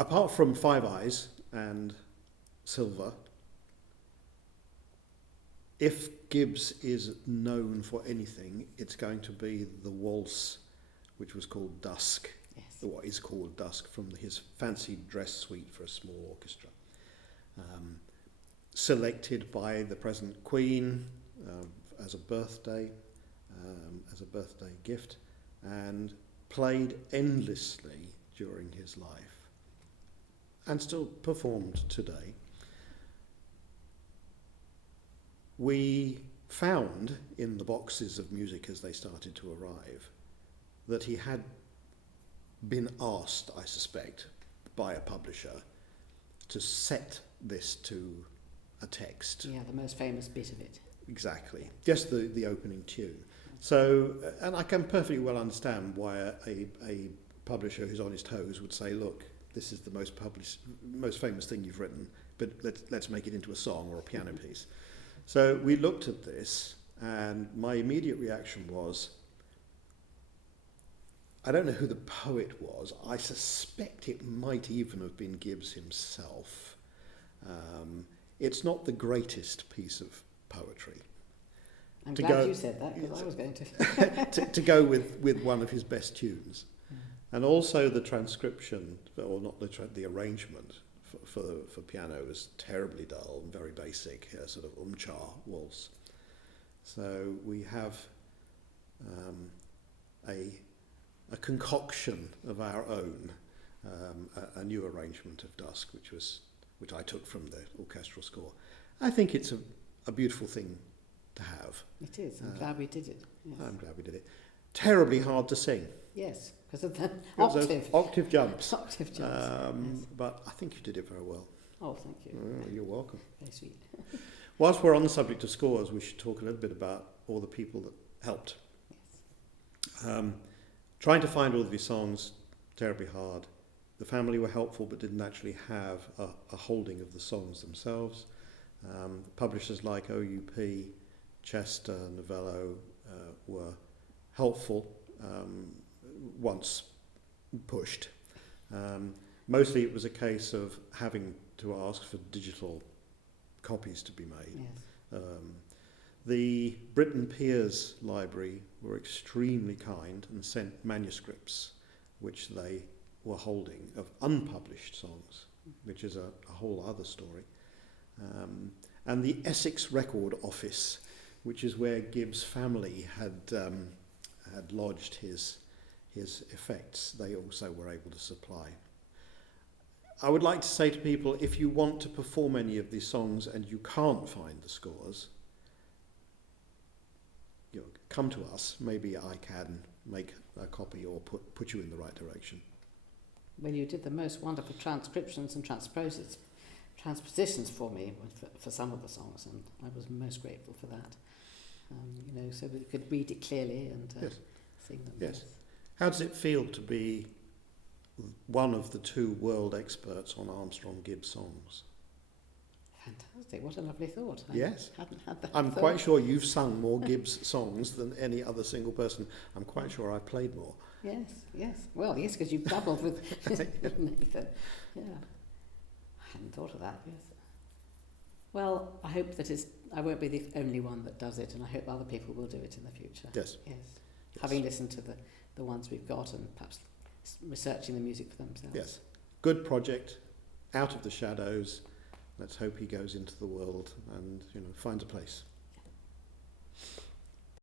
apart from Five Eyes and Silver, if Gibbs is known for anything, it's going to be the waltz, which was called Dusk, Yes. what is called Dusk, from his Fancy Dress Suite for a Small Orchestra. Selected by the present Queen as a birthday gift, and played endlessly during his life, and still performed today. We found in the boxes of music as they started to arrive that he had been asked, I suspect, by a publisher to set this to a text. Yeah, the most famous bit of it. Exactly, just the opening tune. So, and I can perfectly well understand why a publisher who's on his toes would say, look, this is the most famous thing you've written, but let's make it into a song or a piano piece. So we looked at this, and my immediate reaction was, I don't know who the poet was. I suspect it might even have been Gibbs himself. It's not the greatest piece of poetry. I'm glad you said that, because I was going to. to go with one of his best tunes. And also the transcription, or not the arrangement for piano was terribly dull and very basic, sort of umcha waltz. So we have a concoction of our own, a new arrangement of Dusk, which I took from the orchestral score. I think it's a beautiful thing to have. It is. I'm glad we did it. Yes. I'm glad we did it. Terribly hard to sing. Yes, because of the octave jumps. Octave jumps. Yes. But I think you did it very well. Oh, thank you. You're welcome. Very sweet. Whilst we're on the subject of scores, we should talk a little bit about all the people that helped. Yes. Trying to find all of these songs, terribly hard. The family were helpful but didn't actually have a holding of the songs themselves. Publishers like OUP, Chester, Novello were helpful once pushed. Mostly it was a case of having to ask for digital copies to be made. Yes. The Britten Peers Library were extremely kind and sent manuscripts which they were holding of unpublished songs, which is a whole other story. And the Essex Record Office, which is where Gibbs' family had lodged his effects, they also were able to supply. I would like to say to people, if you want to perform any of these songs and you can't find the scores, come to us. Maybe I can make a copy or put you in the right direction. Well, you did the most wonderful transcriptions and transpositions for me for some of the songs, and I was most grateful for that. So we could read it clearly and Yes. sing them. Yes. How does it feel to be one of the two world experts on Armstrong Gibbs songs? Fantastic, what a lovely thought. Yes. I hadn't had that I'm thought. quite sure you've sung more Gibbs songs than any other single person. I'm quite sure I played more. Yes. Well, yes, because you've doubled with Nathan. Yeah. I hadn't thought of that, yes. Well, I hope that I won't be the only one that does it, and I hope other people will do it in the future. Yes. Yes. Having listened to the ones we've got and perhaps researching the music for themselves. Yes. Good project, out of the shadows. Let's hope he goes into the world and finds a place.